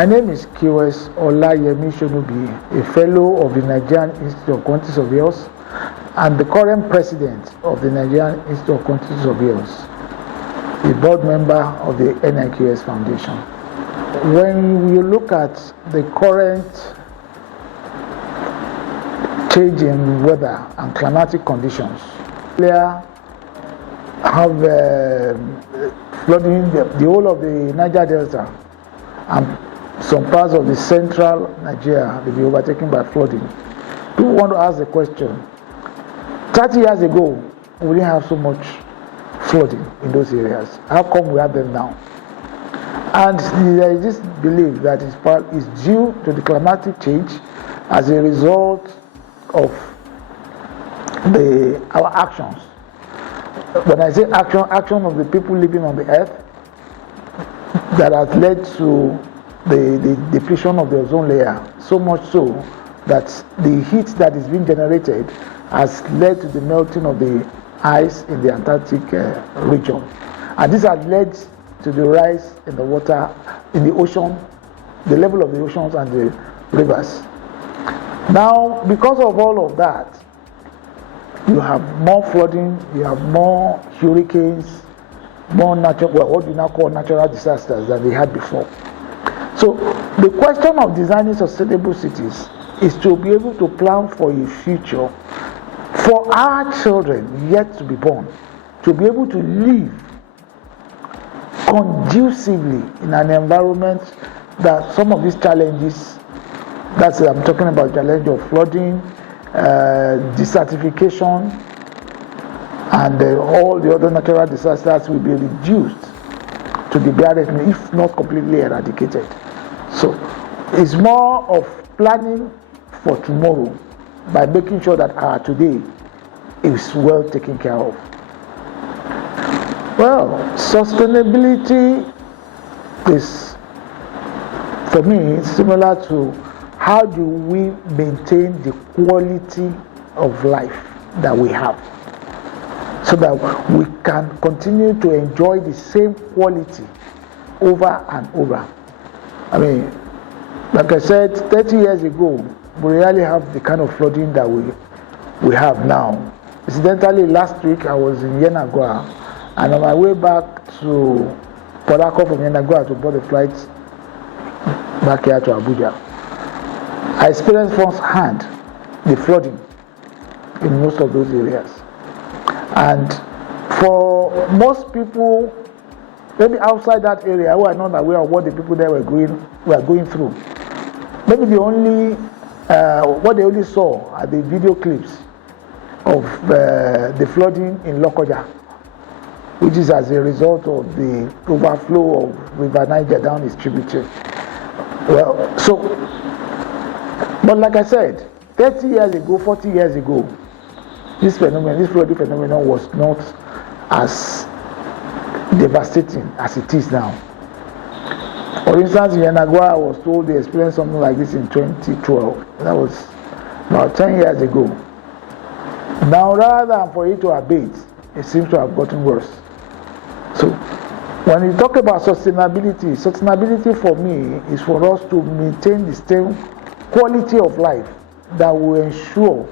My name is NIQS Olayemi Shonubi, a fellow of the Nigerian Institute of Quantity Surveyors and the current president of the Nigerian Institute of Quantity Surveyors, a board member of the NIQS Foundation. When you look at the current change in weather and climatic conditions, there have flooding the whole of the Niger Delta and some parts of the central Nigeria will be overtaken by flooding. People want to ask the question, 30 years ago, we didn't have so much flooding in those areas. How come we have them now? And there is this belief that is due to the climatic change as a result of our actions. When I say action of the people living on the earth that has led to the depletion of the ozone layer, so much so that the heat that is being generated has led to the melting of the ice in the Antarctic region. And this has led to the rise in the water, in the ocean, the level of the oceans and the rivers. Now, because of all of that, you have more flooding, you have more hurricanes, more what we now call natural disasters than we had before. So the question of designing sustainable cities is to be able to plan for a future for our children yet to be born, to be able to live conducively in an environment that some of these challenges, I'm talking about challenge of flooding, desertification, and all the other natural disasters will be reduced to the bare minimum, if not completely eradicated. So it's more of planning for tomorrow by making sure that our today is well taken care of. Well, sustainability is, for me, similar to how do we maintain the quality of life that we have so that we can continue to enjoy the same quality over and over. I mean, like I said, 30 years ago, we really have the kind of flooding that we have now. Incidentally, last week I was in Yenagoa, and on my way back to Port Harcourt from Yenagoa to board the flight back here to Abuja, I experienced firsthand the flooding in most of those areas. And for most people, maybe outside that area who are not aware of what the people there were going through, maybe what they only saw are the video clips of the flooding in Lokoja, which is as a result of the overflow of River Niger down its tributary. Well, but like I said, 30 years ago, 40 years ago, this flooding phenomenon was not as devastating as it is now. For instance, in Yenagoa, I was told they experienced something like this in 2012. That was about 10 years ago. Now, rather than for it to abate, it seems to have gotten worse. So, when you talk about sustainability for me is for us to maintain the same quality of life that will ensure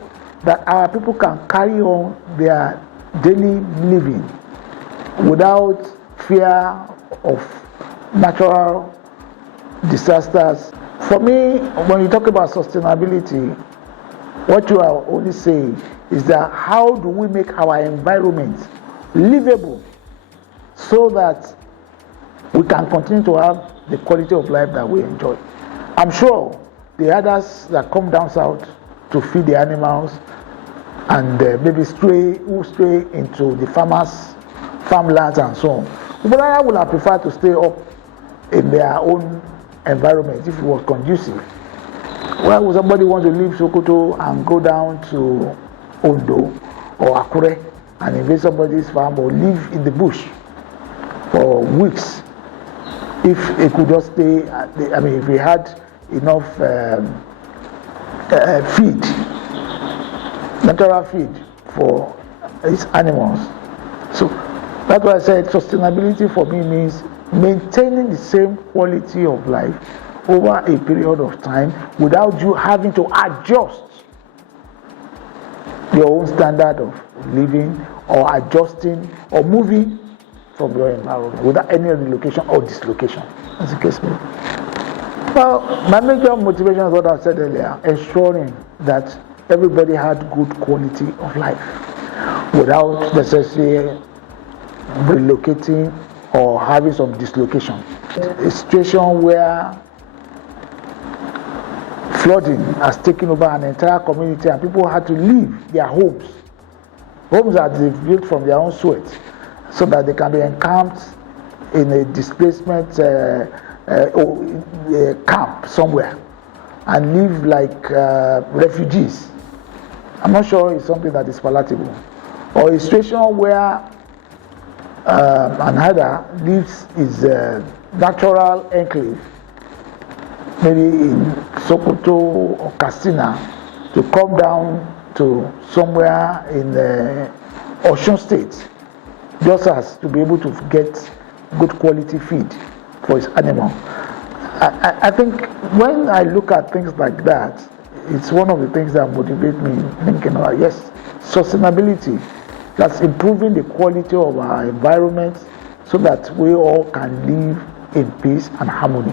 that our people can carry on their daily living without fear of natural disasters. For me, when you talk about sustainability, what you are only saying is that how do we make our environment livable so that we can continue to have the quality of life that we enjoy. I'm sure the others that come down south to feed the animals and maybe stray into the farmlands and so on, but I would have preferred to stay up in their own environment if it was conducive. Why would somebody want to leave Sokoto and go down to Ondo or Akure and invade somebody's farm or live in the bush for weeks if it could just stay? If we had enough feed, natural feed for its animals. So that's why I said sustainability for me means maintaining the same quality of life over a period of time without you having to adjust your own standard of living or adjusting or moving from your environment without any relocation or dislocation, as the case may be. Well, my major motivation is what I said earlier, ensuring that everybody had good quality of life without necessarily relocating or having some dislocation. A situation where flooding has taken over an entire community and people had to leave their homes that they've built from their own sweat, so that they can be encamped in a displacement camp somewhere and live like refugees. I'm not sure it's something that is palatable. Or a situation where an Haida leaves his natural enclave, maybe in Sokoto or Katsina, to come down to somewhere in Osun State, just as to be able to get good quality feed for his animal. I think when I look at things like that, it's one of the things that motivate me thinking about, yes, sustainability, that's improving the quality of our environment so that we all can live in peace and harmony.